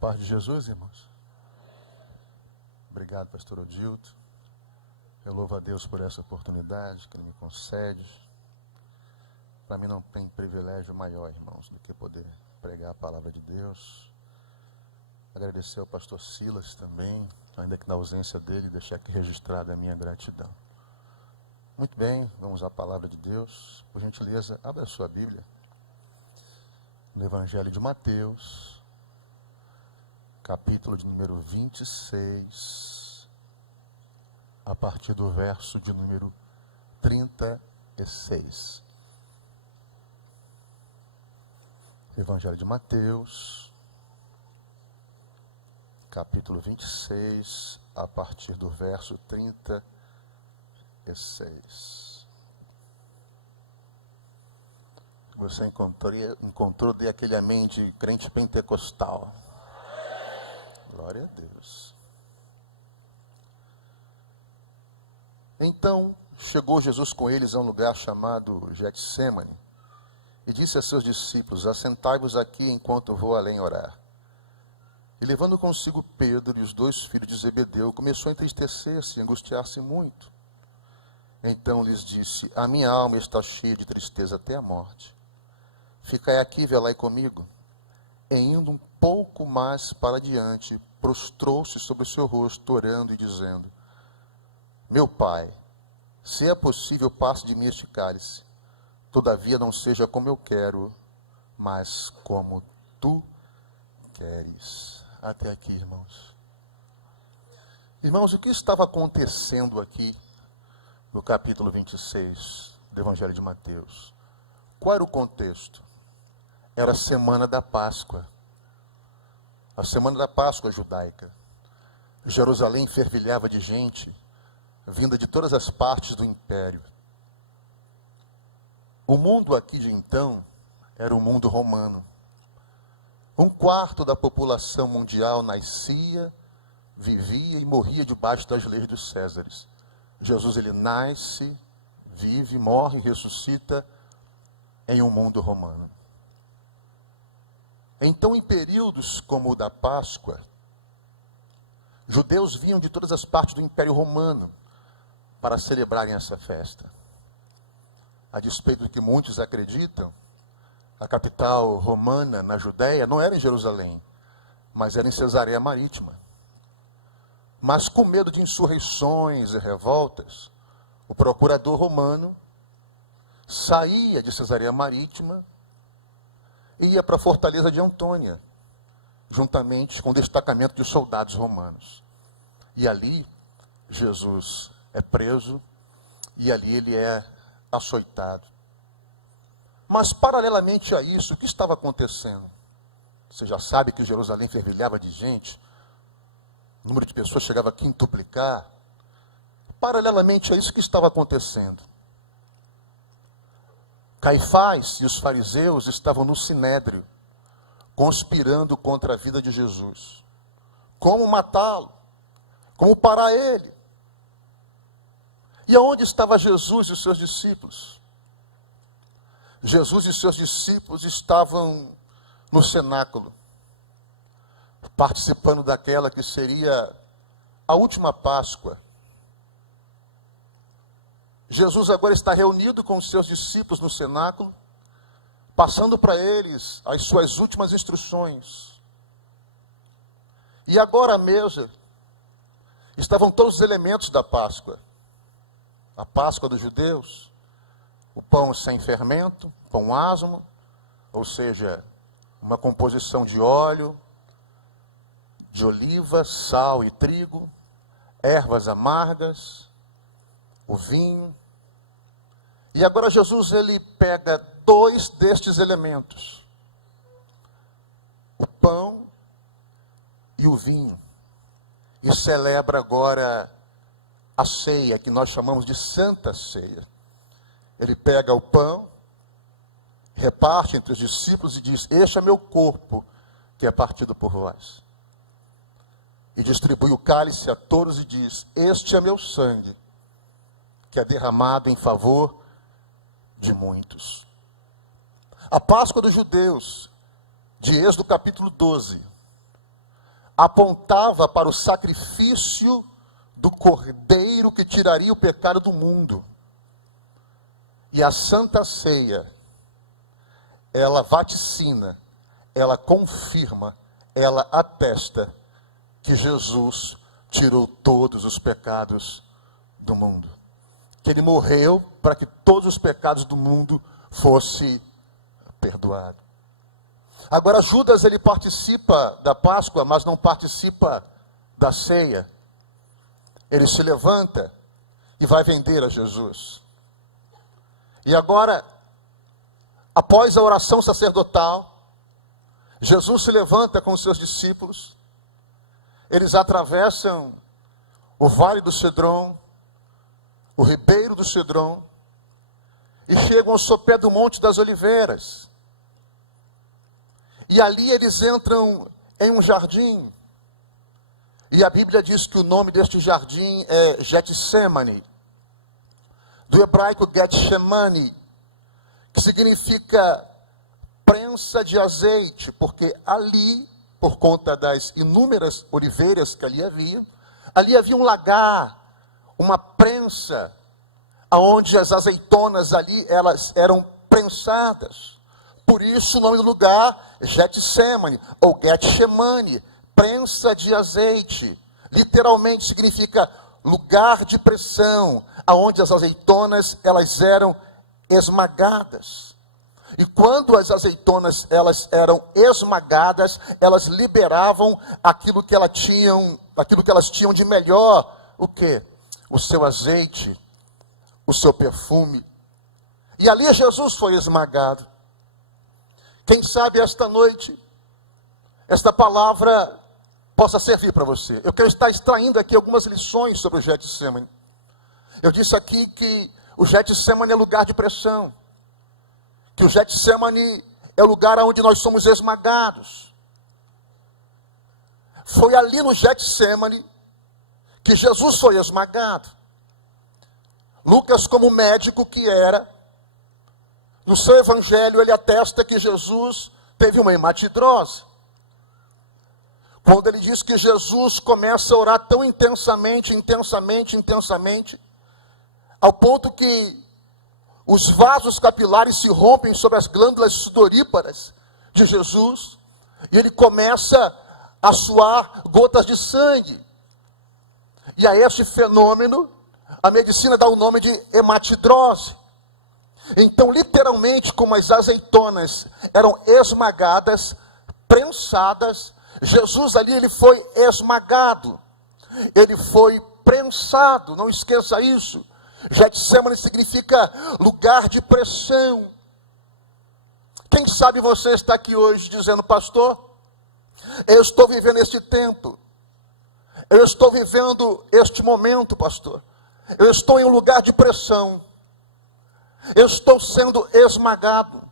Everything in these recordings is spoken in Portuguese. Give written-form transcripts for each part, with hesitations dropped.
Paz de Jesus, irmãos. Obrigado, pastor Odilto. Eu louvo a Deus por essa oportunidade que Ele me concede. Para mim não tem privilégio maior, irmãos, do que poder pregar a palavra de Deus. Agradecer ao pastor Silas também, ainda que na ausência dele, deixar aqui registrada a minha gratidão. Muito bem, vamos à palavra de Deus. Por gentileza, abra a sua Bíblia. No Evangelho de Mateus, capítulo de número 26, a partir do verso de número 36. Evangelho de Mateus, capítulo 26, a partir do verso 36. Você encontrou de aquele amém de crente pentecostal. Glória a Deus. Então chegou Jesus com eles a um lugar chamado Getsêmani e disse a seus discípulos: assentai-vos aqui enquanto vou além orar. E levando consigo Pedro e os dois filhos de Zebedeu, começou a entristecer-se e angustiar-se muito. Então lhes disse: a minha alma está cheia de tristeza até a morte. Ficai aqui e velai comigo. E indo um pouco mais para diante, prostrou-se sobre o seu rosto, orando e dizendo: meu Pai, se é possível, passe de mim este cálice. Todavia não seja como eu quero, mas como tu queres. Até aqui, irmãos. Irmãos, o que estava acontecendo aqui no capítulo 26 do Evangelho de Mateus? Qual era o contexto? Era a semana da Páscoa. A semana da Páscoa judaica. Jerusalém fervilhava de gente, vinda de todas as partes do império. O mundo aqui de então era o mundo romano. 1/4 da população mundial nascia, vivia e morria debaixo das leis dos Césares. Jesus, ele nasce, vive, morre e ressuscita em um mundo romano. Então, em períodos como o da Páscoa, judeus vinham de todas as partes do Império Romano para celebrarem essa festa. A despeito do que muitos acreditam, a capital romana na Judéia não era em Jerusalém, mas era em Cesareia Marítima. Mas com medo de insurreições e revoltas, o procurador romano saía de Cesareia Marítima e ia para a fortaleza de Antônia, juntamente com o destacamento de soldados romanos. E ali, Jesus é preso e ali ele é açoitado. Mas, paralelamente a isso, o que estava acontecendo? Você já sabe que Jerusalém fervilhava de gente, o número de pessoas chegava a quintuplicar. Paralelamente a isso, o que estava acontecendo? Caifás e os fariseus estavam no sinédrio, conspirando contra a vida de Jesus. Como matá-lo? Como parar ele? E aonde estava Jesus e os seus discípulos? Jesus e seus discípulos estavam no cenáculo, participando daquela que seria a última Páscoa. Jesus agora está reunido com os seus discípulos no cenáculo, passando para eles as suas últimas instruções. E agora à mesa estavam todos os elementos da Páscoa. A Páscoa dos judeus, o pão sem fermento, pão asmo, ou seja, uma composição de óleo, de oliva, sal e trigo, ervas amargas, o vinho. E agora Jesus, ele pega 2 destes elementos, o pão e o vinho, e celebra agora a ceia, que nós chamamos de Santa Ceia. Ele pega o pão, reparte entre os discípulos e diz: este é meu corpo, que é partido por vós. E distribui o cálice a todos e diz: este é meu sangue, que é derramado em favor de muitos. A Páscoa dos judeus, de Êxodo capítulo 12, apontava para o sacrifício do Cordeiro que tiraria o pecado do mundo. E a Santa Ceia, ela vaticina, ela confirma, ela atesta que Jesus tirou todos os pecados do mundo. Que ele morreu para que todos os pecados do mundo fossem perdoados. Agora Judas, ele participa da Páscoa, mas não participa da ceia. Ele se levanta e vai vender a Jesus. E agora, após a oração sacerdotal, Jesus se levanta com os seus discípulos. Eles atravessam o vale do Cedron, o ribeiro do Cedron, e chegam ao sopé do Monte das Oliveiras. E ali eles entram em um jardim. E a Bíblia diz que o nome deste jardim é Getsemane. Do hebraico Getsemane, que significa prensa de azeite, porque ali, por conta das inúmeras oliveiras que ali havia um lagar, uma prensa, onde as azeitonas ali, elas eram prensadas. Por isso o nome do lugar, Getsemane, ou Getsemane, prensa de azeite. Literalmente significa lugar de pressão, aonde as azeitonas, elas eram esmagadas. E quando as azeitonas, elas eram esmagadas, elas liberavam aquilo que elas tinham de melhor. O quê? O seu azeite, o seu perfume. E ali Jesus foi esmagado. Quem sabe esta noite, esta palavra possa servir para você. Eu quero estar extraindo aqui algumas lições sobre o Getsemane. Eu disse aqui que o Getsemane é lugar de pressão. Que o Getsemane é o lugar onde nós somos esmagados. Foi ali no Getsemane que Jesus foi esmagado. Lucas, como médico que era, no seu evangelho ele atesta que Jesus teve uma hematidrose. Quando ele diz que Jesus começa a orar tão intensamente, ao ponto que os vasos capilares se rompem sobre as glândulas sudoríparas de Jesus, e ele começa a suar gotas de sangue. E a este fenômeno, a medicina dá o nome de hematidrose. Então, literalmente, como as azeitonas eram esmagadas, prensadas, Jesus ali, ele foi esmagado. Ele foi prensado, não esqueça isso. Getsemane significa lugar de pressão. Quem sabe você está aqui hoje dizendo: pastor, eu estou vivendo este tempo. Eu estou vivendo este momento, pastor. Eu estou em um lugar de pressão. Eu estou sendo esmagado.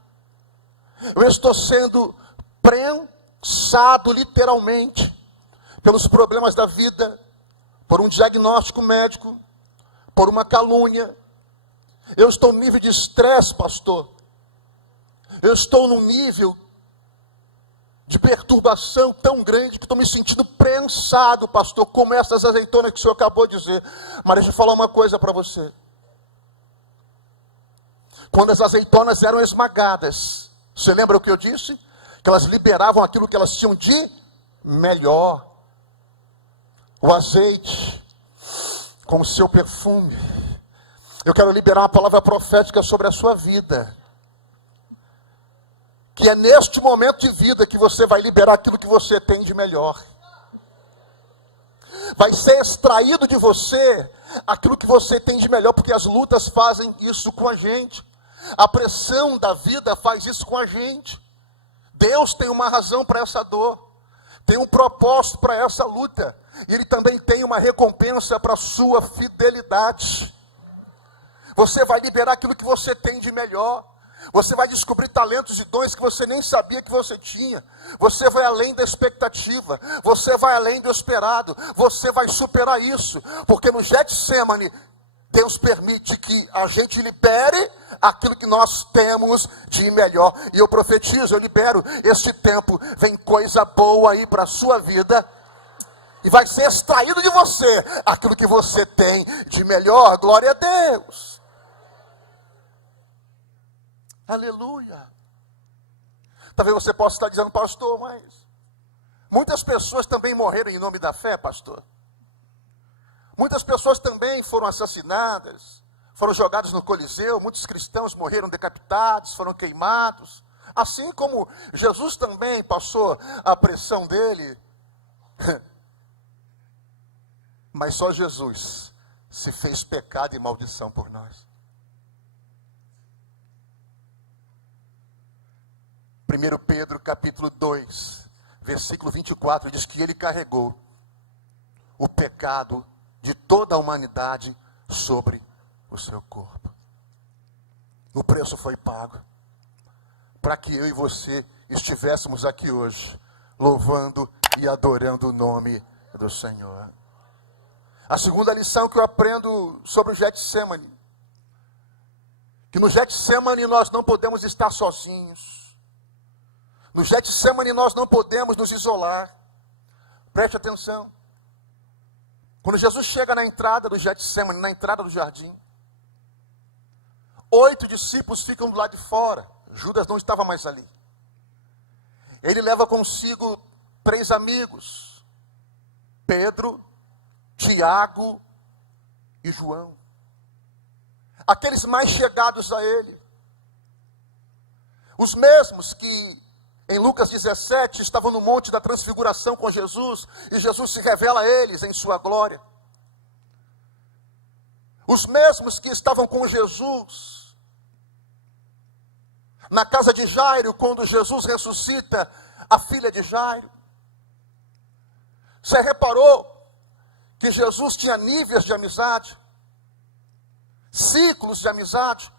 Eu estou sendo prensado, literalmente, pelos problemas da vida, por um diagnóstico médico, por uma calúnia. Eu estou num nível de estresse, pastor. Eu estou num nível de perturbação tão grande que estou me sentindo prensado, pastor, como essas azeitonas que o senhor acabou de dizer. Mas deixa eu falar uma coisa para você. Quando as azeitonas eram esmagadas, você lembra o que eu disse? Que elas liberavam aquilo que elas tinham de melhor. O azeite, com o seu perfume. Eu quero liberar uma palavra profética sobre a sua vida. Que é neste momento de vida que você vai liberar aquilo que você tem de melhor. Vai ser extraído de você aquilo que você tem de melhor, porque as lutas fazem isso com a gente. A pressão da vida faz isso com a gente. Deus tem uma razão para essa dor. Tem um propósito para essa luta. E Ele também tem uma recompensa para a sua fidelidade. Você vai liberar aquilo que você tem de melhor. Você vai descobrir talentos e dons que você nem sabia que você tinha. Você vai além da expectativa. Você vai além do esperado. Você vai superar isso. Porque no Getsemane, Deus permite que a gente libere aquilo que nós temos de melhor. E eu profetizo, eu libero este tempo. Vem coisa boa aí para a sua vida. E vai ser extraído de você aquilo que você tem de melhor. Glória a Deus. Aleluia. Talvez você possa estar dizendo, pastor, mas muitas pessoas também morreram em nome da fé, pastor. Muitas pessoas também foram assassinadas, foram jogados no Coliseu, muitos cristãos morreram decapitados, foram queimados. Assim como Jesus também passou a pressão dele. Mas só Jesus se fez pecado e maldição por nós. 1 Pedro capítulo 2, versículo 24, diz que ele carregou o pecado de toda a humanidade sobre o seu corpo. O preço foi pago para que eu e você estivéssemos aqui hoje, louvando e adorando o nome do Senhor. A segunda lição que eu aprendo sobre o Getsemane, que no Getsemane nós não podemos estar sozinhos. No Getsemane nós não podemos nos isolar. Preste atenção. Quando Jesus chega na entrada do Getsemane, na entrada do jardim, 8 discípulos ficam do lado de fora. Judas não estava mais ali. Ele leva consigo 3 amigos: Pedro, Tiago e João. Aqueles mais chegados a ele. Os mesmos que em Lucas 17 estavam no monte da transfiguração com Jesus, e Jesus se revela a eles em sua glória. Os mesmos que estavam com Jesus na casa de Jairo, quando Jesus ressuscita a filha de Jairo. Você reparou que Jesus tinha níveis de amizade, ciclos de amizade?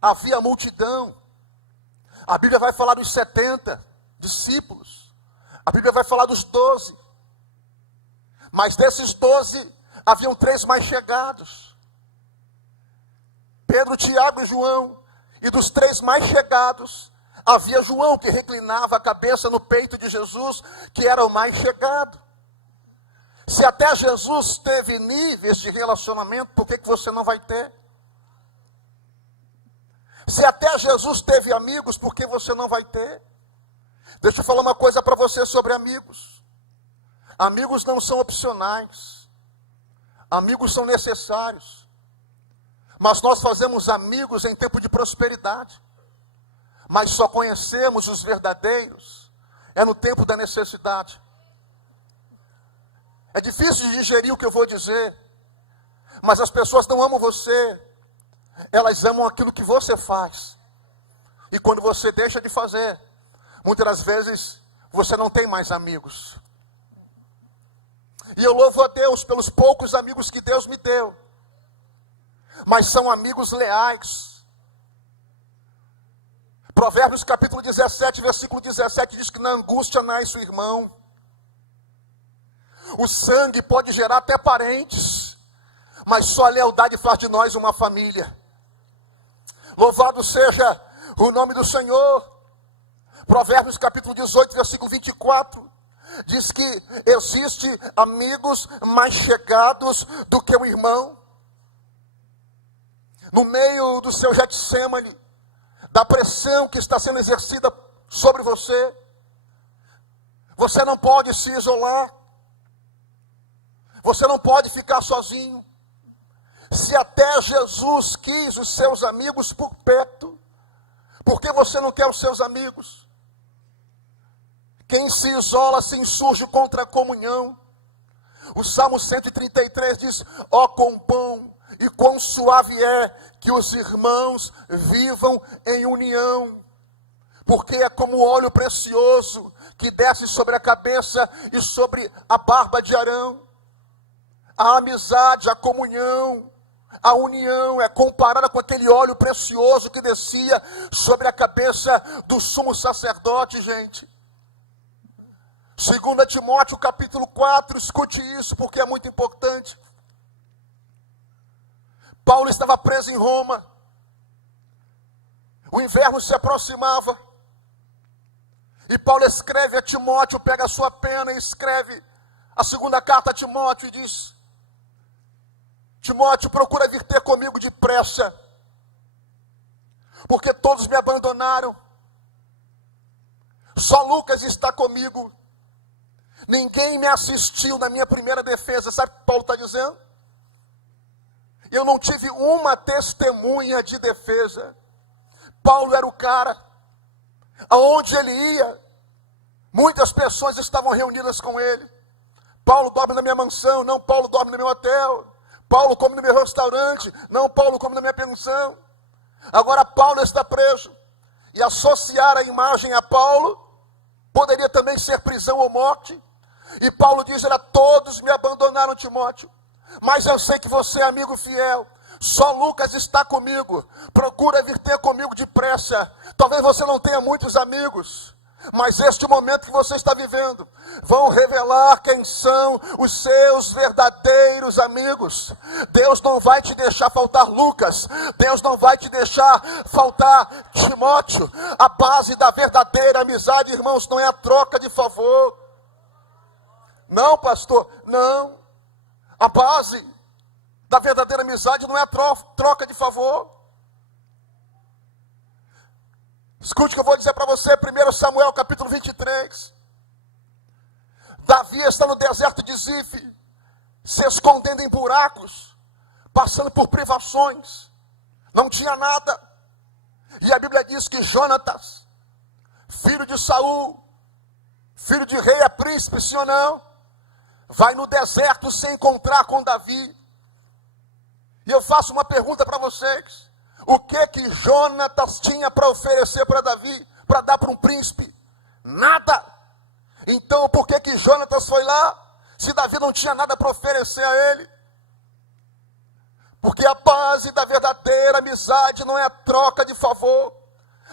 Havia multidão. A Bíblia vai falar dos 70 discípulos. A Bíblia vai falar dos 12. Mas desses 12, haviam 3 mais chegados: Pedro, Tiago e João. E dos 3 mais chegados, havia João, que reclinava a cabeça no peito de Jesus, que era o mais chegado. Se até Jesus teve níveis de relacionamento, por que você não vai ter? Se até Jesus teve amigos, por que você não vai ter? Deixa eu falar uma coisa para você sobre amigos. Amigos não são opcionais. Amigos são necessários. Mas nós fazemos amigos em tempo de prosperidade. Mas só conhecemos os verdadeiros no tempo da necessidade. É difícil de digerir o que eu vou dizer. Mas as pessoas não amam você. Elas amam aquilo que você faz. E quando você deixa de fazer, muitas das vezes você não tem mais amigos. E eu louvo a Deus pelos poucos amigos que Deus me deu. Mas são amigos leais. Provérbios capítulo 17, versículo 17 diz que na angústia nasce o irmão. O sangue pode gerar até parentes, mas só a lealdade faz de nós uma família. Louvado seja o nome do Senhor. Provérbios capítulo 18, versículo 24, diz que existe amigos mais chegados do que o irmão. No meio do seu Getsemane, da pressão que está sendo exercida sobre você, você não pode se isolar. Você não pode ficar sozinho. Se até Jesus quis os seus amigos por perto, por que você não quer os seus amigos? Quem se isola se insurge contra a comunhão. O Salmo 133 diz: ó, quão bom e quão suave é que os irmãos vivam em união, porque é como óleo precioso que desce sobre a cabeça e sobre a barba de Arão. A amizade, a comunhão, a união é comparada com aquele óleo precioso que descia sobre a cabeça do sumo sacerdote, gente. 2 Timóteo capítulo 4, escute isso porque é muito importante. Paulo estava preso em Roma. O inverno se aproximava. E Paulo escreve a Timóteo, pega a sua pena e escreve a segunda carta a Timóteo e diz: Timóteo, procura vir ter comigo depressa, porque todos me abandonaram. Só Lucas está comigo. Ninguém me assistiu na minha primeira defesa. Sabe o que Paulo está dizendo? Eu não tive uma testemunha de defesa. Paulo era o cara. Aonde ele ia, muitas pessoas estavam reunidas com ele. Paulo dorme na minha mansão. Não, Paulo dorme no meu hotel. Paulo come no meu restaurante. Não, Paulo come na minha pensão. Agora Paulo está preso. E associar a imagem a Paulo poderia também ser prisão ou morte. E Paulo diz: olha, todos me abandonaram, Timóteo, mas eu sei que você é amigo fiel. Só Lucas está comigo. Procura vir ter comigo depressa. Talvez você não tenha muitos amigos, mas este momento que você está vivendo vão revelar quem são os seus verdadeiros amigos. Deus não vai te deixar faltar Lucas. Deus não vai te deixar faltar Timóteo. A base da verdadeira amizade, irmãos, não é a troca de favor. Não, pastor, não. A base da verdadeira amizade não é a troca de favor. Escute o que eu vou dizer para você. 1 Samuel capítulo 23. Davi está no deserto de Zif, se escondendo em buracos, passando por privações. Não tinha nada. E a Bíblia diz que Jonatas, filho de Saul, filho de rei, é príncipe, sim ou não, vai no deserto se encontrar com Davi. E eu faço uma pergunta para vocês: o que Jonatas tinha para oferecer para Davi, para dar para um príncipe? Nada. Então por que Jonatas foi lá, se Davi não tinha nada para oferecer a ele? Porque a base da verdadeira amizade não é a troca de favor.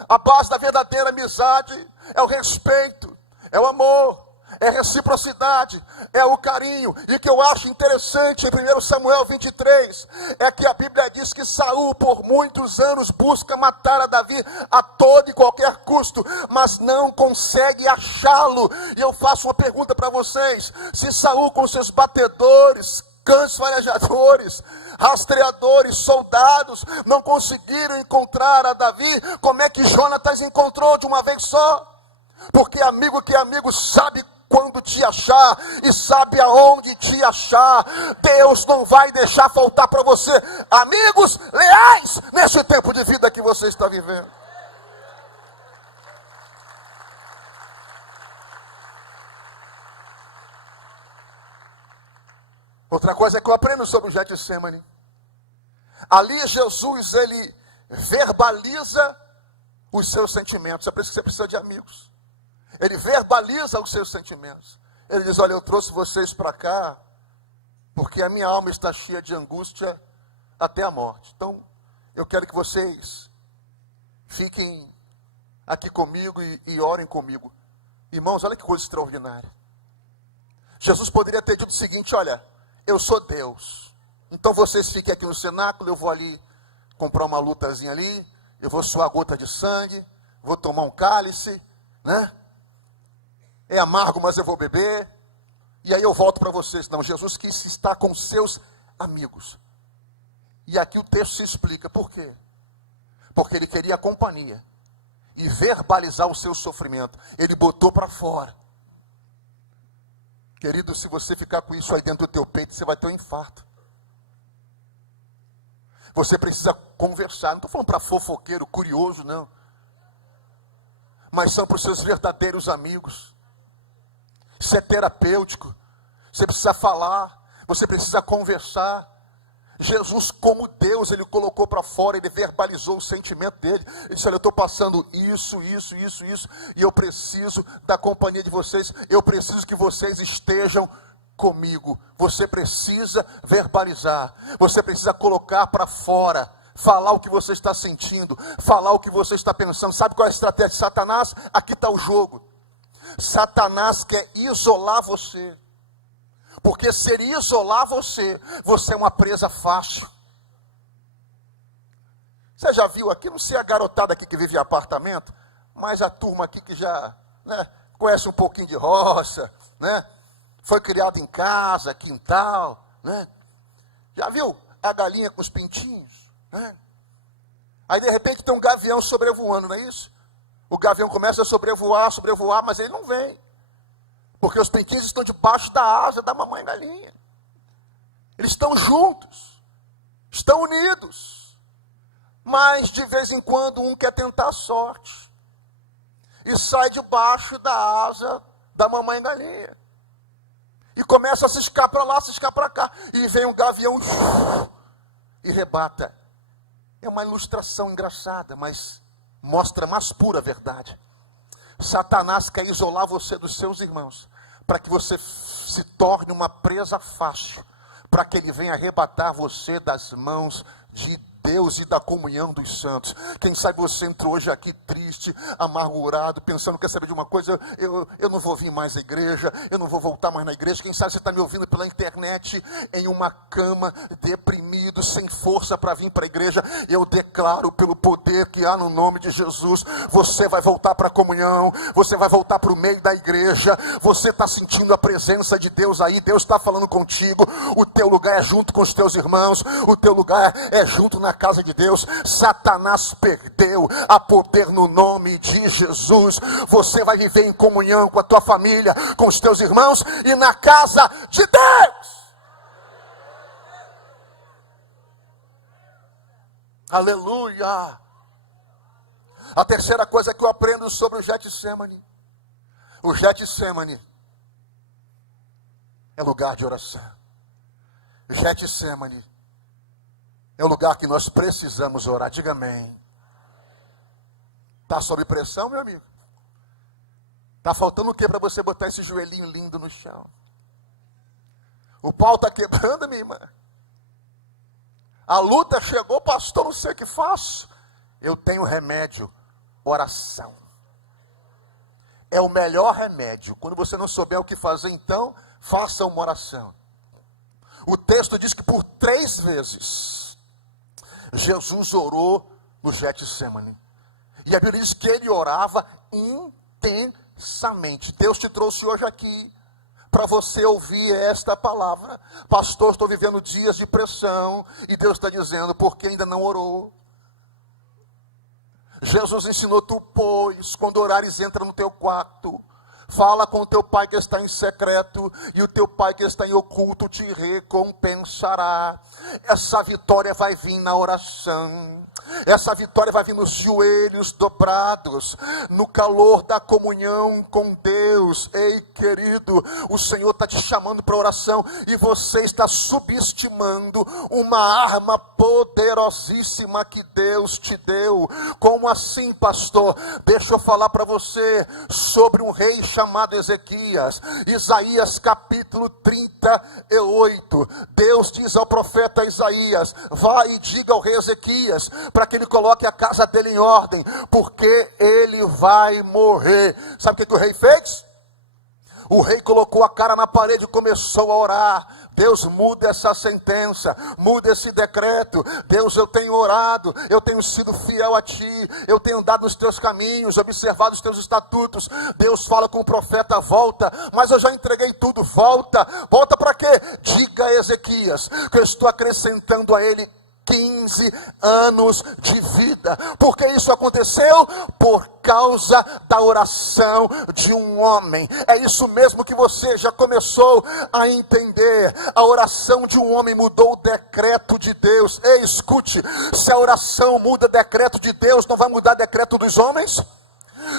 A base da verdadeira amizade é o respeito, é o amor, é a reciprocidade, é o carinho. E o que eu acho interessante em 1 Samuel 23 é que a Bíblia diz que Saul por muitos anos busca matar a Davi a todo e qualquer custo, mas não consegue achá-lo. E eu faço uma pergunta para vocês: se Saul com seus batedores, cães farejadores, rastreadores, soldados não conseguiram encontrar a Davi, como é que Jonatas encontrou de uma vez só? Porque amigo que é amigo sabe quando te achar e sabe aonde te achar. Deus não vai deixar faltar para você amigos leais nesse tempo de vida que você está vivendo. Outra coisa que eu aprendo sobre o Getsemane. Ali Jesus, ele verbaliza os seus sentimentos. É por isso que você precisa de amigos. Ele verbaliza os seus sentimentos. Ele diz: olha, eu trouxe vocês para cá porque a minha alma está cheia de angústia até a morte. Então, eu quero que vocês fiquem aqui comigo e orem comigo. Irmãos, olha que coisa extraordinária. Jesus poderia ter dito o seguinte: olha, eu sou Deus, então vocês fiquem aqui no cenáculo, eu vou ali comprar uma lutazinha ali, eu vou suar gota de sangue, vou tomar um cálice, né? É amargo, mas eu vou beber, e aí eu volto para vocês. Não, Jesus quis estar com seus amigos. E aqui o texto se explica. Por quê? Porque ele queria a companhia e verbalizar o seu sofrimento. Ele botou para fora. Querido, se você ficar com isso aí dentro do teu peito, você vai ter um infarto. Você precisa conversar. Não estou falando para fofoqueiro, curioso, não. Mas são para os seus verdadeiros amigos. Isso é terapêutico. Você precisa falar, você precisa conversar. Jesus, como Deus, ele colocou para fora, ele verbalizou o sentimento dele. Ele disse: olha, eu estou passando isso, e eu preciso da companhia de vocês. Eu preciso que vocês estejam comigo. Você precisa verbalizar, você precisa colocar para fora, falar o que você está sentindo, falar o que você está pensando. Sabe qual é a estratégia de Satanás? Aqui está o jogo. Satanás quer isolar você, porque se ele isolar você, você é uma presa fácil. Você já viu aqui, não sei a garotada aqui que vive em apartamento, mas a turma aqui que já, né, conhece um pouquinho de roça, né? foi criado em casa, quintal, né? Já viu a galinha com os pintinhos, né? Aí de repente tem um gavião sobrevoando, não é isso? O gavião começa a sobrevoar, mas ele não vem. Porque os pintinhos estão debaixo da asa da mamãe galinha. Eles estão juntos, estão unidos. Mas de vez em quando um quer tentar a sorte. E sai debaixo da asa da mamãe galinha. E começa a ciscar para lá, ciscar para cá. E vem um gavião e rebata. É uma ilustração engraçada, mas mostra a mais pura verdade. Satanás quer isolar você dos seus irmãos, para que você se torne uma presa fácil, para que ele venha arrebatar você das mãos de Deus e da comunhão dos santos. Quem sabe você entrou hoje aqui triste, amargurado, pensando, quer saber de uma coisa? Eu não vou vir mais à igreja, eu não vou voltar mais na igreja. Quem sabe você está me ouvindo pela internet, em uma cama, deprimido, sem força para vir para a igreja. Eu declaro pelo poder que há no nome de Jesus, você vai voltar para a comunhão, você vai voltar para o meio da igreja. Você está sentindo a presença de Deus aí, Deus está falando contigo. O teu lugar é junto com os teus irmãos, o teu lugar é junto na casa de Deus. Satanás perdeu a poder no nome de Jesus. Você vai viver em comunhão com a tua família, com os teus irmãos e na casa de Deus. Aleluia. A terceira coisa que eu aprendo sobre o Getsemane. O Getsemane é lugar de oração. Getsemane é o lugar que nós precisamos orar. Diga amém. Está sob pressão, meu amigo? Está faltando o que para você botar esse joelhinho lindo no chão? O pau está quebrando, minha irmã. A luta chegou, pastor, não sei o que faço. Eu tenho remédio, oração. É o melhor remédio. Quando você não souber o que fazer, então, faça uma oração. O texto diz que por 3 vezes Jesus orou no Getsemane. E a Bíblia diz que ele orava intensamente. Deus te trouxe hoje aqui para você ouvir esta palavra. Pastor, estou vivendo dias de pressão. E Deus está dizendo, porque ainda não orou. Jesus ensinou, tu, pois, quando orares, entra no teu quarto. Fala com o teu pai que está em secreto, e o teu pai que está em oculto te recompensará. Essa vitória vai vir na oração. Essa vitória vai vir nos joelhos dobrados, no calor da comunhão com Deus. Ei, querido, o Senhor está te chamando para oração e você está subestimando uma arma poderosíssima que Deus te deu. Como assim, pastor? Deixa eu falar para você sobre um rei chamado Ezequias. Isaías capítulo 38. Deus diz ao profeta Isaías, vai e diga ao rei Ezequias, para que ele coloque a casa dele em ordem, porque ele vai morrer. Sabe o que o rei fez? O rei colocou a cara na parede e começou a orar. Deus, muda essa sentença, muda esse decreto. Deus, eu tenho orado, eu tenho sido fiel a ti, eu tenho andado nos teus caminhos, observado os teus estatutos. Deus fala com o profeta, volta, mas eu já entreguei tudo, volta para quê? Diga a Ezequias, que eu estou acrescentando a ele 15 anos de vida. Por que isso aconteceu? Por causa da oração de um homem. É isso mesmo que você já começou a entender. A oração de um homem mudou o decreto de Deus. Ei, escute, se a oração muda o decreto de Deus, não vai mudar o decreto dos homens?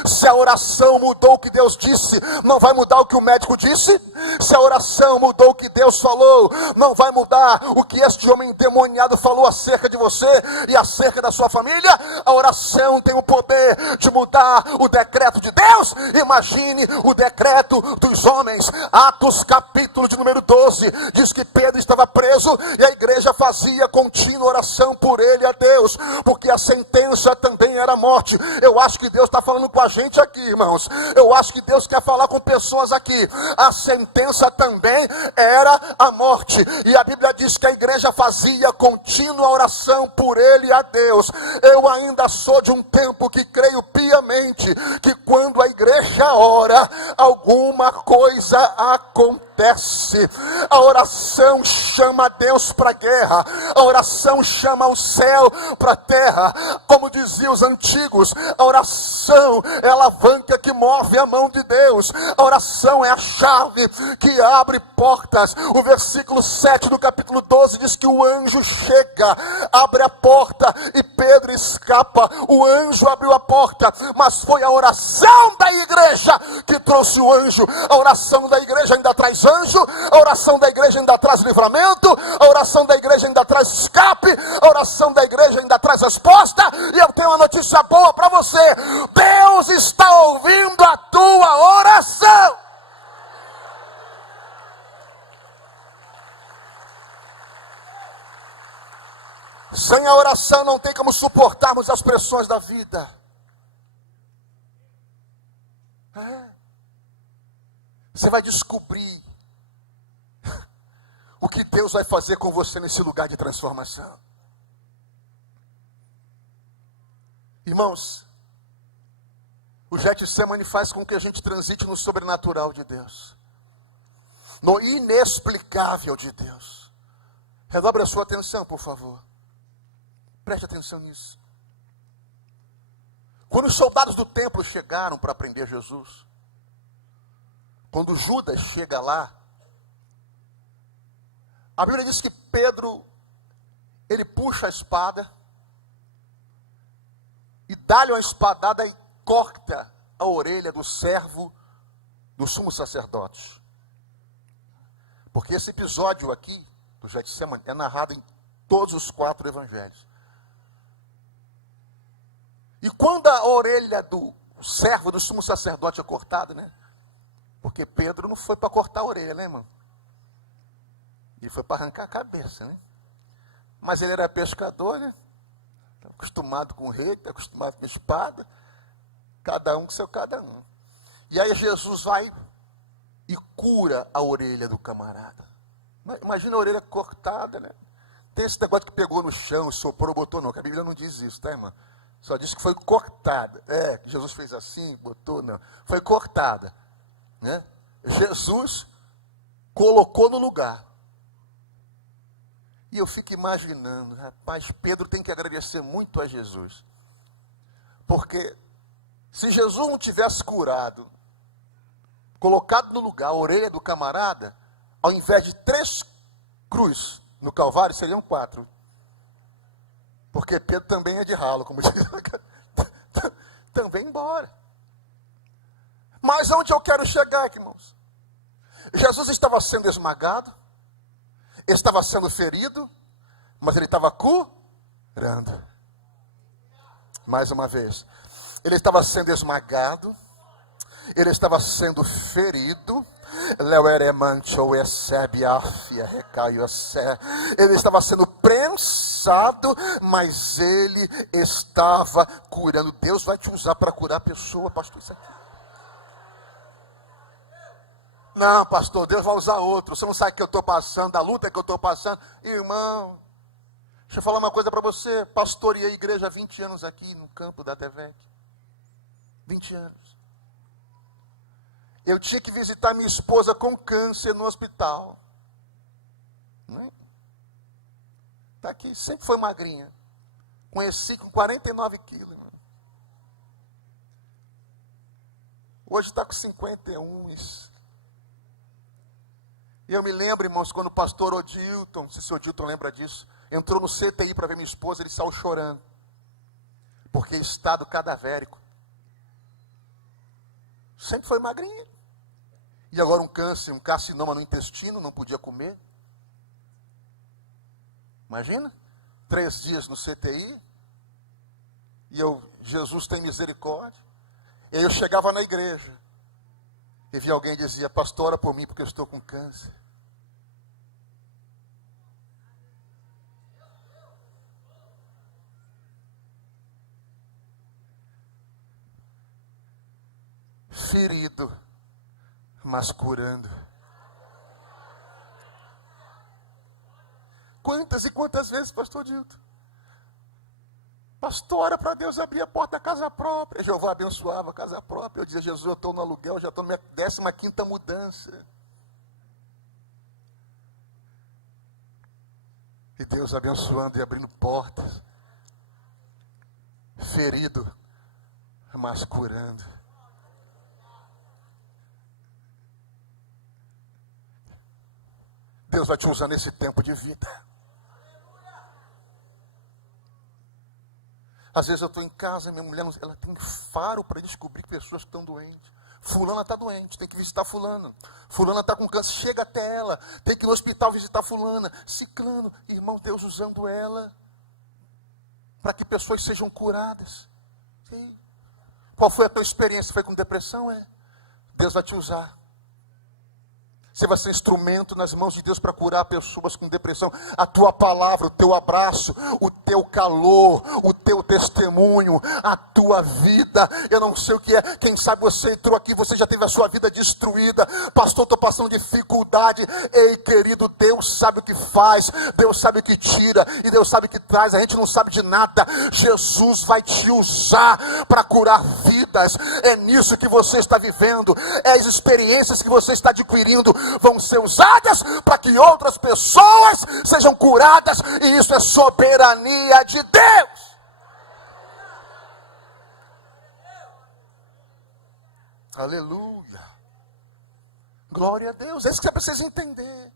Se a oração mudou o que Deus disse, não vai mudar o que o médico disse? Se a oração mudou o que Deus falou, não vai mudar o que este homem endemoniado falou acerca de você e acerca da sua família? A oração tem o poder de mudar o decreto de Deus. Imagine o decreto dos homens. Atos capítulo de número 12 diz que Pedro estava preso e a igreja fazia contínua oração por ele a Deus, porque a sentença também era morte. Eu acho que Deus está falando com a gente aqui, irmãos. Eu acho que Deus quer falar com pessoas aqui. A sentença também era a morte, e a Bíblia diz que a igreja fazia contínua oração por ele a Deus. Eu ainda sou de um tempo que creio piamente que quando a igreja ora, alguma coisa acontece. desce. A oração chama Deus para a guerra. A oração chama o céu para a terra. Como diziam os antigos, a oração é a alavanca que move a mão de Deus. A oração é a chave que abre portas. O versículo 7 do capítulo 12 diz que o anjo chega, abre a porta e Pedro escapa. O anjo abriu a porta, mas foi a oração da igreja que trouxe o anjo. A oração da igreja ainda traz anjo, a oração da igreja ainda traz livramento, a oração da igreja ainda traz escape, a oração da igreja ainda traz resposta. E eu tenho uma notícia boa para você: Deus está ouvindo a tua oração. Sem a oração não tem como suportarmos as pressões da vida. Você vai descobrir o que Deus vai fazer com você nesse lugar de transformação. Irmãos, o Getsemane faz com que a gente transite no sobrenatural de Deus, no inexplicável de Deus. Redobre a sua atenção, por favor. Preste atenção nisso. Quando os soldados do templo chegaram para prender Jesus, quando Judas chega lá, a Bíblia diz que Pedro, ele puxa a espada e dá-lhe uma espadada e corta a orelha do servo do sumo sacerdote. Porque esse episódio aqui do Getsemane é narrado em todos os 4 evangelhos. E quando a orelha do servo do sumo sacerdote é cortada, né? Porque Pedro não foi para cortar a orelha, né, irmão? Ele foi para arrancar a cabeça, né? Mas ele era pescador, né? Acostumado com o rei, acostumado com a espada. Cada um com seu cada um. E aí Jesus vai e cura a orelha do camarada. Imagina a orelha cortada, né? Tem esse negócio que pegou no chão, soprou, botou, não. Que a Bíblia não diz isso, tá, irmão? Só diz que foi cortada. Jesus fez assim, botou, não. Foi cortada, né? Jesus colocou no lugar. E eu fico imaginando, rapaz, Pedro tem que agradecer muito a Jesus. Porque se Jesus não tivesse curado, colocado no lugar a orelha do camarada, ao invés de 3 cruzes no Calvário, seriam 4. Porque Pedro também é de ralo, como diz. Também embora. Mas onde eu quero chegar aqui, irmãos? Jesus estava sendo esmagado, estava sendo ferido, mas ele estava curando. Mais uma vez. Ele estava sendo esmagado, ele estava sendo ferido, ele estava sendo prensado, mas ele estava curando. Deus vai te usar para curar a pessoa, pastor, isso aqui. Não, pastor, Deus vai usar outro. Você não sabe o que eu estou passando, a luta que eu estou passando. Irmão, deixa eu falar uma coisa para você. Pastoreei a igreja há 20 anos aqui no campo da Devec. 20 anos. Eu tinha que visitar minha esposa com câncer no hospital. Está aqui, sempre foi magrinha. Conheci com 49 quilos. Hoje está com 51. E eu me lembro, irmãos, quando o pastor Odilton, não sei se o Odilton lembra disso, entrou no CTI para ver minha esposa, ele saiu chorando. Porque estado cadavérico. Sempre foi magrinha. E agora um câncer, um carcinoma no intestino, não podia comer. Imagina, 3 dias no CTI. E Jesus tem misericórdia. E aí eu chegava na igreja. E via alguém e dizia, pastor, ora por mim porque eu estou com câncer. Ferido, mas curando. Quantas e quantas vezes, pastor Dilton? Pastor, ora para Deus abrir a porta da casa própria. E Jeová abençoava a casa própria. Eu dizia, Jesus, eu estou no aluguel, já estou na minha 15ª mudança. E Deus abençoando e abrindo portas. Ferido, mas curando. Deus vai te usar nesse tempo de vida. Às vezes eu estou em casa e minha mulher ela tem faro para descobrir pessoas que estão doentes. Fulana está doente, tem que visitar fulano. Fulana está com câncer, chega até ela. Tem que ir no hospital visitar fulana. Ciclano, irmão, Deus usando ela para que pessoas sejam curadas. Sim. Qual foi a tua experiência? Foi com depressão? Deus vai te usar. Você vai ser instrumento nas mãos de Deus para curar pessoas com depressão. A tua palavra, o teu abraço, o teu calor, o teu testemunho, a tua vida. Eu não sei o que é. Quem sabe você entrou aqui, você já teve a sua vida destruída. Pastor, estou passando dificuldade. Ei, querido, Deus sabe o que faz. Deus sabe o que tira. E Deus sabe o que traz. A gente não sabe de nada. Jesus vai te usar para curar vidas. É nisso que você está vivendo. É as experiências que você está adquirindo vão ser usadas para que outras pessoas sejam curadas, e isso é soberania de Deus. Aleluia. Glória a Deus. É isso que você precisa entender.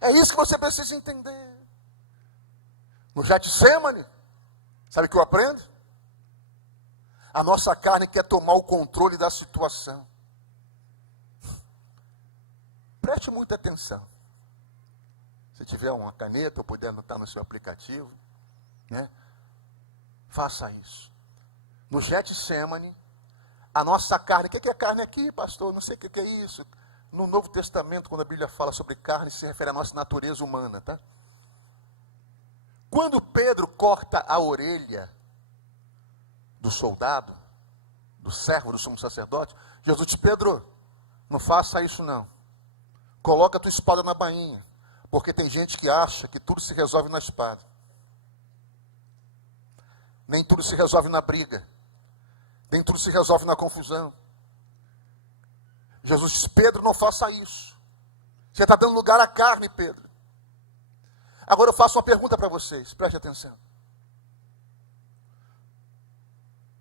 É isso que você precisa entender. No Getsemane, sabe o que eu aprendo? A nossa carne quer tomar o controle da situação. Preste muita atenção. Se tiver uma caneta ou puder anotar no seu aplicativo, né? Faça isso. No Getsemane, a nossa carne, o que é carne aqui, pastor? Não sei o que é isso. No Novo Testamento, quando a Bíblia fala sobre carne, se refere à nossa natureza humana, tá? Quando Pedro corta a orelha do soldado, do servo do sumo sacerdote, Jesus diz: Pedro, não faça isso não. Coloca a tua espada na bainha, porque tem gente que acha que tudo se resolve na espada. Nem tudo se resolve na briga. Nem tudo se resolve na confusão. Jesus diz: Pedro, não faça isso. Você está dando lugar à carne, Pedro. Agora eu faço uma pergunta para vocês, preste atenção.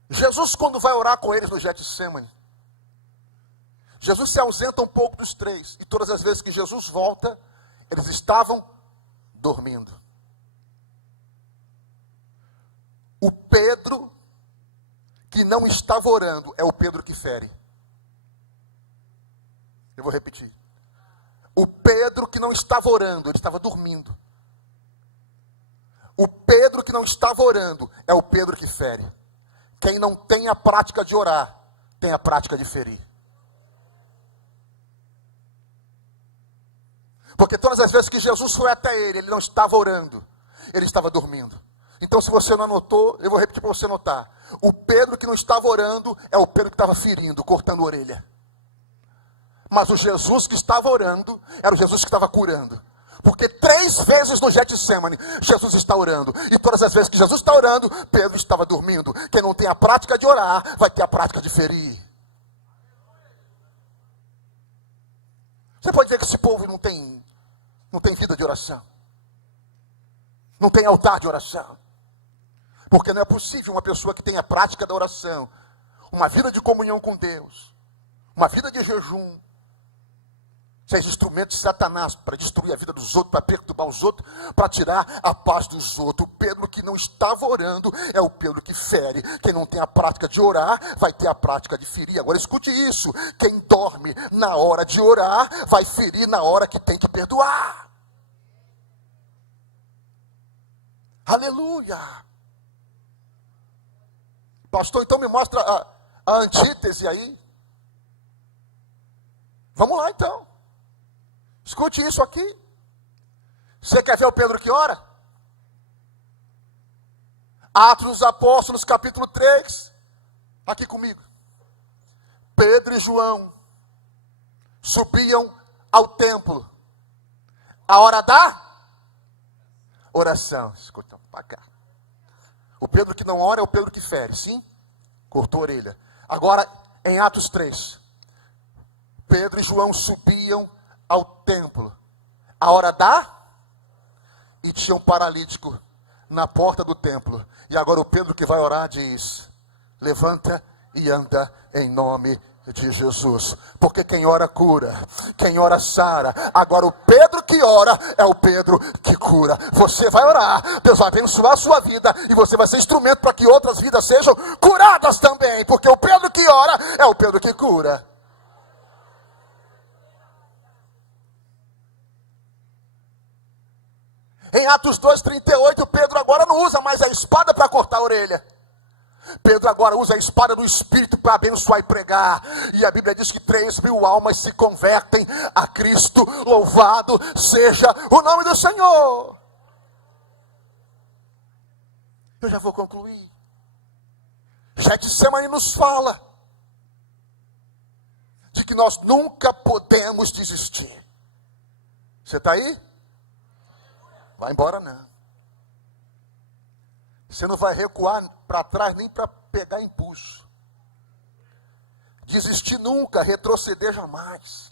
Jesus, quando vai orar com eles no Getsemane, Jesus se ausenta um pouco dos três. E todas as vezes que Jesus volta, eles estavam dormindo. O Pedro que não estava orando é o Pedro que fere. Eu vou repetir. O Pedro que não estava orando, ele estava dormindo. O Pedro que não estava orando é o Pedro que fere. Quem não tem a prática de orar, tem a prática de ferir. Porque todas as vezes que Jesus foi até ele não estava orando, ele estava dormindo. Então, se você não anotou, eu vou repetir para você anotar. O Pedro que não estava orando é o Pedro que estava ferindo, cortando a orelha. Mas o Jesus que estava orando era o Jesus que estava curando. Porque 3 vezes no Getsemane, Jesus está orando. E todas as vezes que Jesus está orando, Pedro estava dormindo. Quem não tem a prática de orar, vai ter a prática de ferir. Você pode dizer que esse povo não tem vida de oração. Não tem altar de oração. Porque não é possível uma pessoa que tenha a prática da oração, uma vida de comunhão com Deus, uma vida de jejum, seja instrumento de Satanás para destruir a vida dos outros, para perturbar os outros, para tirar a paz dos outros. O Pedro que não estava orando é o Pedro que fere. Quem não tem a prática de orar, vai ter a prática de ferir. Agora escute isso: quem dorme na hora de orar, vai ferir na hora que tem que perdoar. Aleluia! Pastor, então me mostra a antítese aí. Vamos lá então. Escute isso aqui. Você quer ver o Pedro que ora? Atos dos Apóstolos, capítulo 3. Aqui comigo. Pedro e João subiam ao templo. A hora da oração. Escuta, para cá. O Pedro que não ora é o Pedro que fere, sim? Cortou a orelha. Agora, em Atos 3. Pedro e João subiam ao templo. A hora da? E tinha um paralítico na porta do templo. E agora o Pedro que vai orar diz: levanta e anda em nome de Jesus. Porque quem ora cura, quem ora sara. Agora o Pedro que ora é o Pedro que cura. Você vai orar, Deus vai abençoar a sua vida e você vai ser instrumento para que outras vidas sejam curadas também. Porque o Pedro que ora é o Pedro que cura. Em Atos 2:38, Pedro agora não usa mais a espada para cortar a orelha. Pedro agora usa a espada do Espírito para abençoar e pregar. E a Bíblia diz que 3.000 almas se convertem a Cristo. Louvado seja o nome do Senhor. Eu já vou concluir. Getsemane nos fala de que nós nunca podemos desistir. Você está aí? Vai embora não. Você não vai recuar para trás nem para pegar impulso. Desistir nunca, retroceder jamais.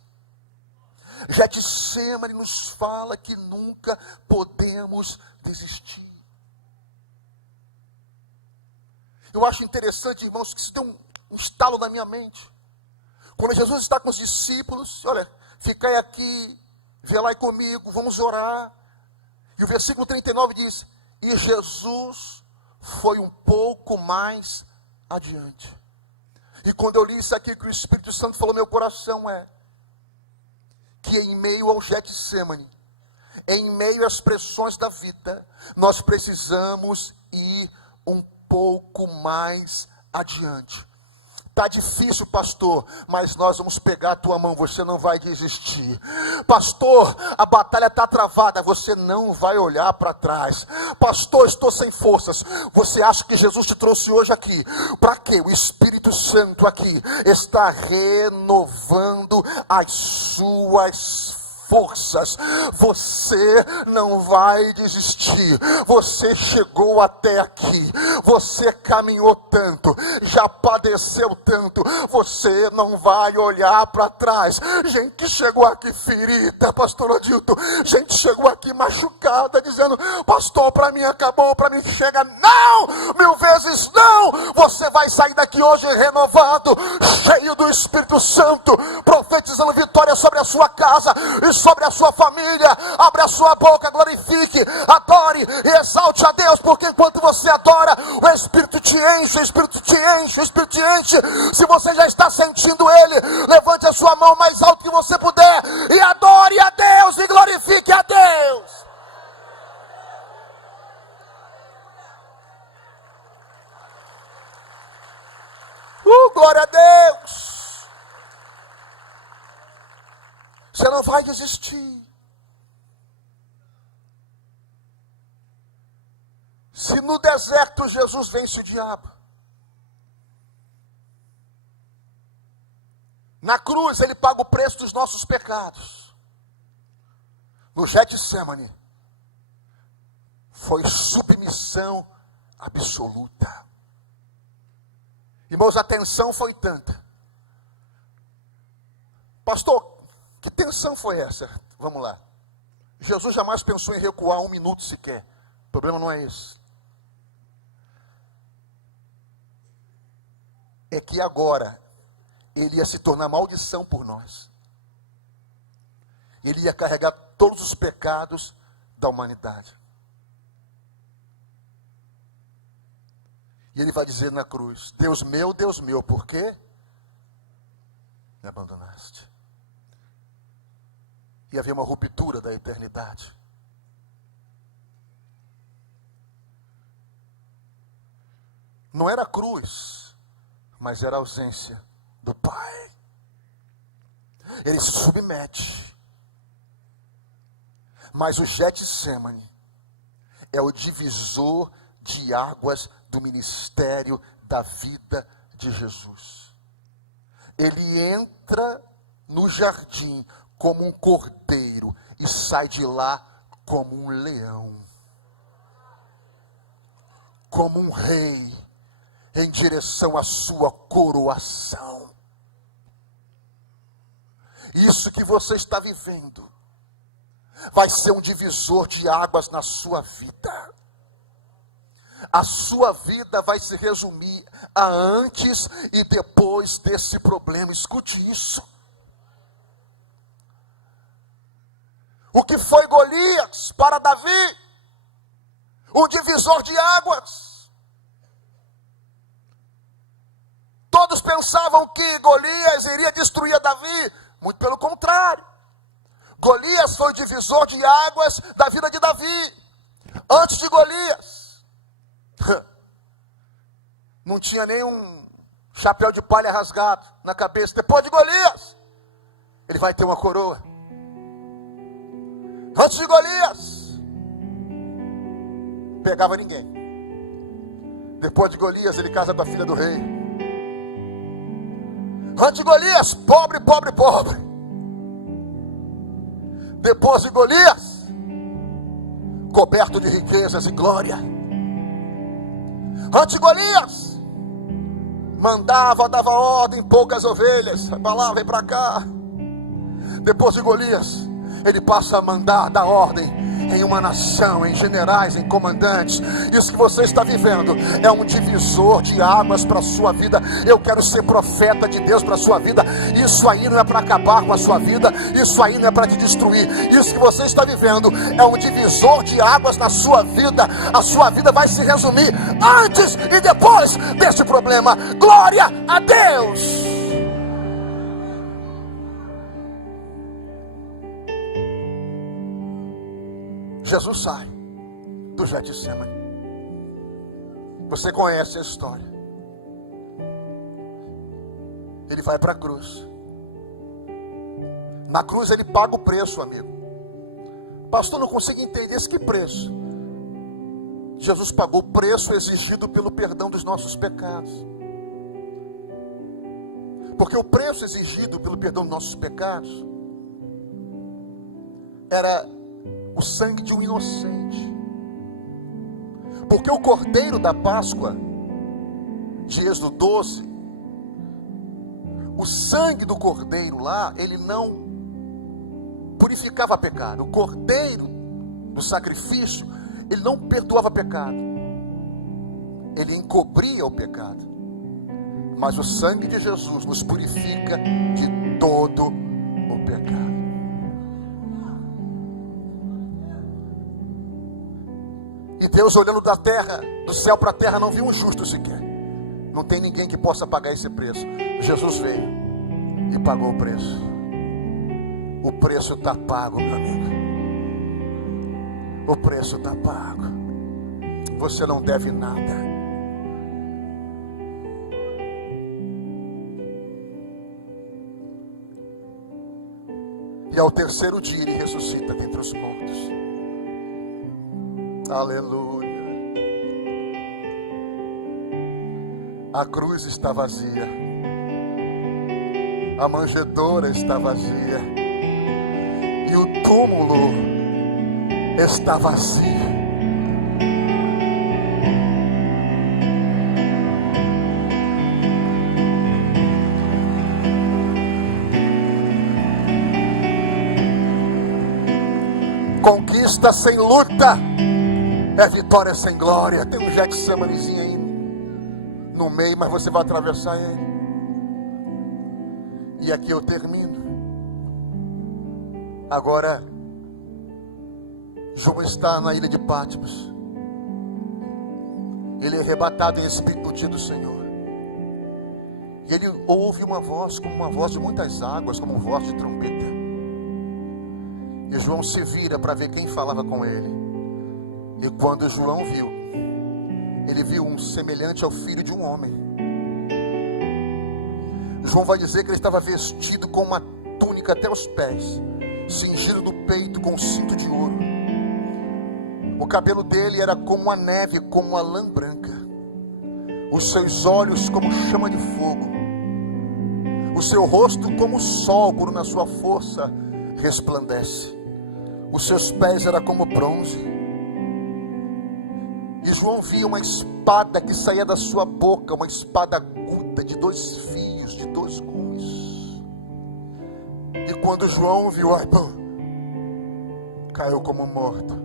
Getsemane nos fala que nunca podemos desistir. Eu acho interessante, irmãos, que isso tem um estalo na minha mente. Quando Jesus está com os discípulos, olha, ficai aqui, velai comigo, vamos orar. E o versículo 39 diz: e Jesus foi um pouco mais adiante. E quando eu li isso aqui, que o Espírito Santo falou no meu coração, que em meio ao Getsemane, em meio às pressões da vida, nós precisamos ir um pouco mais adiante. Está difícil, pastor, mas nós vamos pegar a tua mão, você não vai desistir. Pastor, a batalha está travada, você não vai olhar para trás. Pastor, estou sem forças. Você acha que Jesus te trouxe hoje aqui? Para quê? O Espírito Santo aqui está renovando as suas forças. Você não vai desistir. Você chegou até aqui. Você caminhou tanto. Já padeceu tanto. Você não vai olhar para trás. Gente que chegou aqui ferida, pastor Odilton. Gente chegou aqui machucada, dizendo: pastor, para mim acabou, para mim chega. Não! 1000 vezes não! Você vai sair daqui hoje renovado, cheio do Espírito Santo, profetizando vitória sobre a sua casa e sobre a sua família. Abra a sua boca, glorifique, adore e exalte a Deus, porque enquanto você adora, o Espírito te enche, o Espírito te enche, o Espírito te enche. Se você já está sentindo Ele, levante a sua mão mais alto que você puder e adore a Deus e glorifique a Deus. Glória a Deus. Você não vai desistir. Se no deserto Jesus vence o diabo, na cruz ele paga o preço dos nossos pecados. No Getsemane foi submissão absoluta. Irmãos, a tensão foi tanta. Pastor, que tensão foi essa? Vamos lá. Jesus jamais pensou em recuar 1 minuto sequer. O problema não é esse. É que agora ele ia se tornar maldição por nós. Ele ia carregar todos os pecados da humanidade. E ele vai dizer na cruz: Deus meu, por quê me abandonaste? E havia uma ruptura da eternidade. Não era a cruz, mas era a ausência do Pai. Ele se submete. Mas o Getsemane é o divisor de águas do ministério da vida de Jesus. Ele entra no jardim como um cordeiro e sai de lá como um leão, como um rei, em direção à sua coroação. Isso que você está vivendo vai ser um divisor de águas na sua vida. A sua vida vai se resumir a antes e depois desse problema. Escute isso. O que foi Golias para Davi? Um divisor de águas. Todos pensavam que Golias iria destruir a Davi. Muito pelo contrário. Golias foi o divisor de águas da vida de Davi. Antes de Golias, não tinha nem um chapéu de palha rasgado na cabeça. Depois de Golias, ele vai ter uma coroa. Antes de Golias, pegava ninguém. Depois de Golias, ele casa com a filha do rei. Antes de Golias, pobre, pobre, pobre. Depois de Golias, coberto de riquezas e glória. Antes de Golias, mandava, dava ordem, poucas ovelhas, vai lá, vem para cá. Depois de Golias, ele passa a mandar, dar ordem em uma nação, em generais, em comandantes. Isso que você está vivendo é um divisor de águas para a sua vida. Eu quero ser profeta de Deus para a sua vida. Isso aí não é para acabar com a sua vida, isso aí não é para te destruir. Isso que você está vivendo é um divisor de águas na sua vida. A sua vida vai se resumir antes e depois deste problema. Glória a Deus! Jesus sai do Getsemane. Você conhece a história. Ele vai para a cruz. Na cruz ele paga o preço, amigo. Pastor, não consigo entender esse que preço. Jesus pagou o preço exigido pelo perdão dos nossos pecados. Porque o preço exigido pelo perdão dos nossos pecados era o sangue de um inocente. Porque o cordeiro da Páscoa de Êxodo 12, o sangue do cordeiro lá, ele não purificava pecado. O cordeiro do sacrifício, ele não perdoava pecado, ele encobria o pecado. Mas o sangue de Jesus nos purifica de todo o pecado. E Deus, olhando da terra, do céu para a terra, não viu um justo sequer. Não tem ninguém que possa pagar esse preço. Jesus veio e pagou o preço. O preço está pago, meu amigo. O preço está pago. Você não deve nada. E ao terceiro dia ele ressuscita dentre os mortos. Aleluia. A cruz está vazia. A manjedoura está vazia. E o túmulo está vazio. Conquista sem luta é vitória sem glória. Tem um Getsemanezinho aí no meio, mas você vai atravessar ele. E aqui eu termino. Agora João está na ilha de Patmos. Ele é arrebatado em espírito no dia do Senhor. E ele ouve uma voz, como uma voz de muitas águas, como uma voz de trombeta. E João se vira para ver quem falava com ele. E quando João viu, ele viu um semelhante ao filho de um homem. João vai dizer que ele estava vestido com uma túnica até os pés, cingido do peito com um cinto de ouro. O cabelo dele era como a neve, como a lã branca. Os seus olhos como chama de fogo. O seu rosto como o sol, quando na sua força resplandece. Os seus pés eram como bronze. E João via uma espada que saía da sua boca, uma espada aguda de 2 fios, de 2 gumes. E quando João viu, caiu como morto.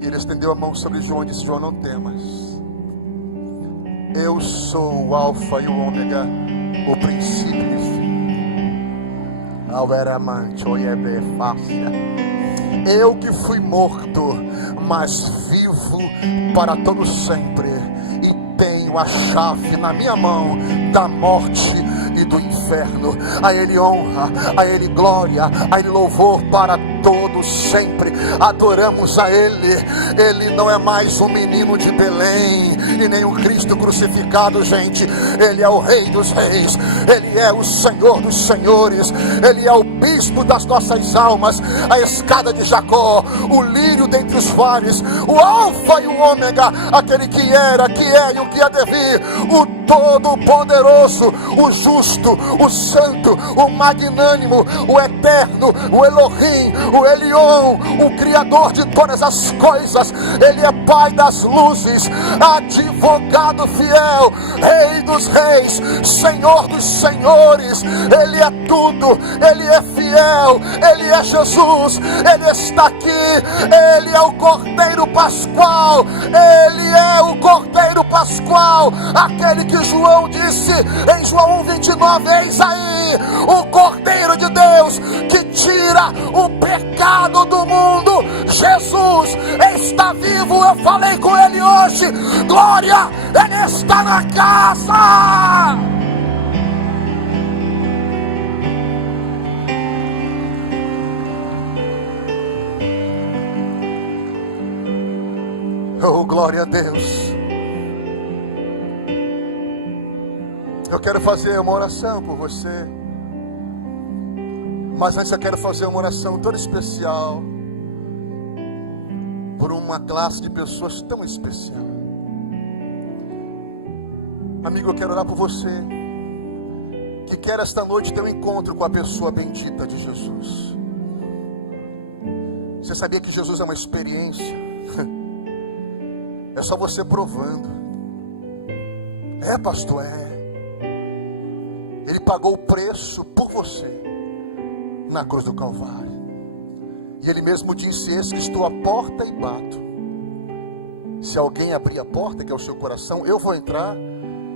E ele estendeu a mão sobre João e disse: João, não temas. Eu sou o Alfa e o Ômega, o princípio e o fim. Alveramante, oiebe, fácia. Eu que fui morto, mas vivo para todo sempre, e tenho a chave na minha mão da morte e do inferno. A Ele honra, a Ele glória, a Ele louvor para todos sempre. Adoramos a Ele. Ele não é mais um menino de Belém e nem o Cristo crucificado, gente. Ele é o Rei dos Reis, Ele é o Senhor dos Senhores, Ele é o bispo das nossas almas, a escada de Jacó, o lírio dentre os vales, o Alfa e o Ômega, aquele que era, que é e o que há de vir, o Todo-Poderoso, o Justo, o Santo, o Magnânimo, o Eterno, o Elohim, o Elion, o Criador de todas as coisas. Ele é Pai das luzes, advogado fiel, Rei dos reis, Senhor dos senhores. Ele é tudo, Ele é fiel, Ele é Jesus, Ele está aqui. Ele é o Cordeiro Pascual, Ele é o Cordeiro Pascual, aquele que João disse em João 1:29, eis aí o Cordeiro de Deus que tira o pecado do mundo. Jesus está vivo, eu falei com Ele hoje. Glória, Ele está na casa. Oh, glória a Deus. Eu quero fazer uma oração por você, mas antes eu quero fazer uma oração toda especial por uma classe de pessoas tão especial. Amigo, eu quero orar por você que quer esta noite ter um encontro com a pessoa bendita de Jesus. Você sabia que Jesus é uma experiência? É só você provando. É, pastor, é. Ele pagou o preço por você na cruz do Calvário. E Ele mesmo disse: eis que estou à porta e bato. Se alguém abrir a porta, que é o seu coração, eu vou entrar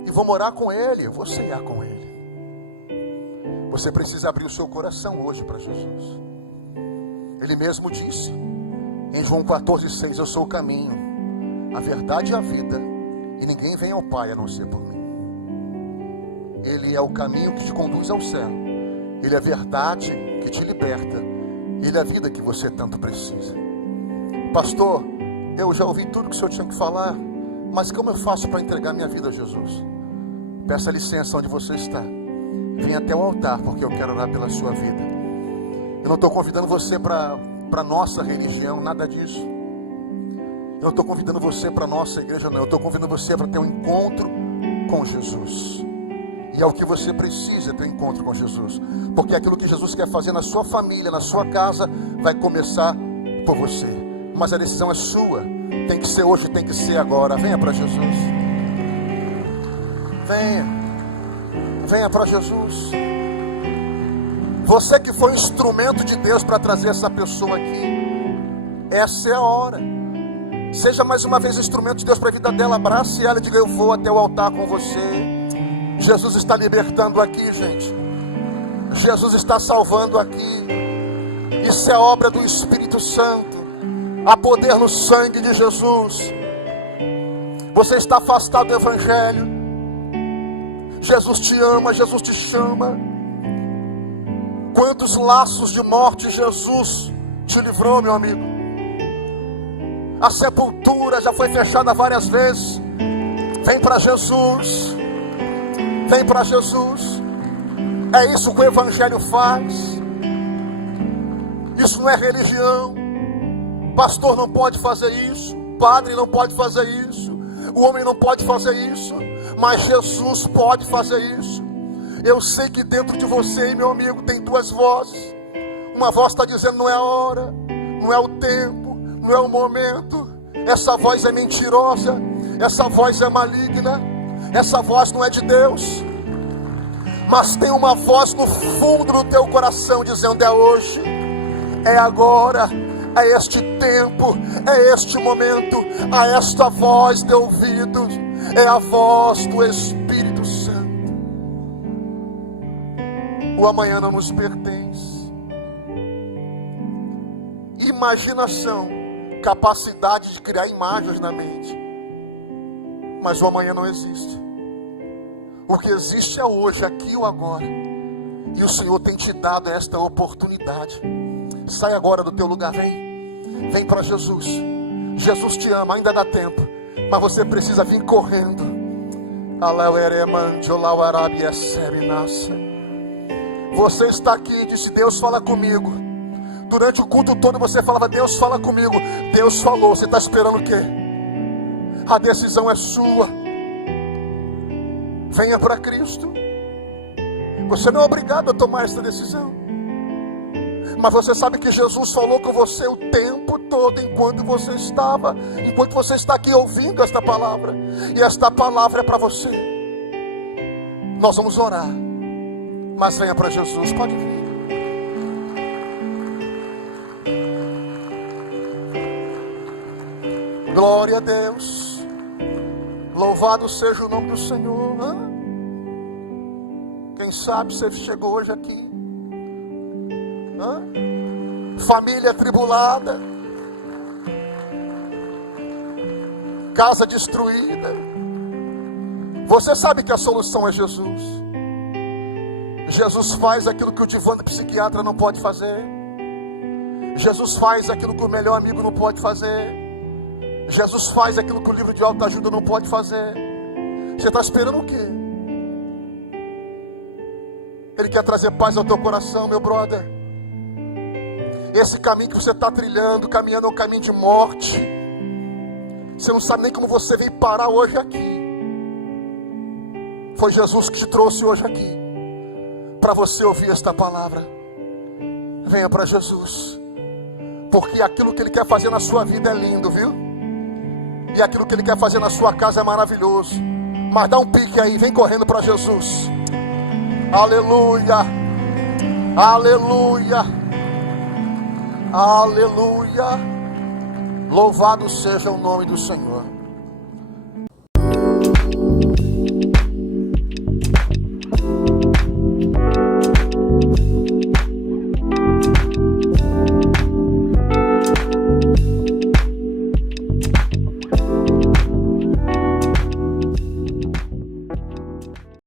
e vou morar com Ele, eu vou ceiar com Ele. Você precisa abrir o seu coração hoje para Jesus. Ele mesmo disse em João 14:6: eu sou o caminho, a verdade e a vida, e ninguém vem ao Pai a não ser por mim. Ele é o caminho que te conduz ao céu, Ele é a verdade que te liberta, Ele é a vida que você tanto precisa. Pastor, eu já ouvi tudo que o senhor tinha que falar, mas como eu faço para entregar minha vida a Jesus? Peça licença onde você está, venha até o altar, porque eu quero orar pela sua vida. Eu não estou convidando você para a nossa religião, nada disso. Eu não estou convidando você para a nossa igreja, não. Eu estou convidando você para ter um encontro com Jesus. E é o que você precisa, ter um encontro com Jesus. Porque aquilo que Jesus quer fazer na sua família, na sua casa, vai começar por você. Mas a decisão é sua. Tem que ser hoje, tem que ser agora. Venha para Jesus. Venha para Jesus. Você que foi instrumento de Deus para trazer essa pessoa aqui, essa é a hora. Seja mais uma vez instrumento de Deus para a vida dela. Abrace ela e diga: eu vou até o altar com você. Jesus está libertando aqui, gente. Jesus está salvando aqui. Isso é obra do Espírito Santo. Há poder no sangue de Jesus. Você está afastado do Evangelho. Jesus te ama, Jesus te chama. Quantos laços de morte Jesus te livrou, meu amigo? A sepultura já foi fechada várias vezes. Vem para Jesus. Vem para Jesus. É isso que o Evangelho faz. Isso não é religião. Pastor não pode fazer isso. Padre não pode fazer isso. O homem não pode fazer isso. Mas Jesus pode fazer isso. Eu sei que dentro de você, meu amigo, tem duas vozes. Uma voz está dizendo: não é a hora, não é o tempo, não é o momento. Essa voz é mentirosa. Essa voz é maligna. Essa voz não é de Deus. Mas tem uma voz no fundo do teu coração dizendo: é hoje, é agora, é este tempo, é este momento. A esta voz de ouvido, é a voz do Espírito Santo. O amanhã não nos pertence. Imaginação, capacidade de criar imagens na mente. Mas o amanhã não existe. O que existe é hoje, aqui ou agora. E o Senhor tem te dado esta oportunidade. Sai agora do teu lugar, vem para Jesus. Jesus te ama, ainda dá tempo. Mas você precisa vir correndo. Você está aqui e disse: Deus fala comigo. Durante o culto todo você falava: Deus fala comigo. Deus falou, você está esperando o quê? A decisão é sua. Venha para Cristo. Você não é obrigado a tomar essa decisão. Mas você sabe que Jesus falou com você o tempo todo, enquanto você está aqui ouvindo esta palavra. E esta palavra é para você. Nós vamos orar. Mas venha para Jesus, pode vir. Glória a Deus. Louvado seja o nome do Senhor. Quem sabe você chegou hoje aqui. Família atribulada, casa destruída. Você sabe que a solução é Jesus. Jesus faz aquilo que o divã do psiquiatra não pode fazer. Jesus faz aquilo que o melhor amigo não pode fazer. Jesus faz aquilo que o livro de autoajuda não pode fazer. Você está esperando o quê? Ele quer trazer paz ao teu coração, meu brother. Esse caminho que você está trilhando, caminhando é um caminho de morte. Você não sabe nem como você veio parar hoje aqui. Foi Jesus que te trouxe hoje aqui, para você ouvir esta palavra. Venha para Jesus, porque aquilo que Ele quer fazer na sua vida é lindo, viu? E aquilo que Ele quer fazer na sua casa é maravilhoso. Mas dá um pique aí, vem correndo para Jesus. Aleluia, aleluia, aleluia. Louvado seja o nome do Senhor.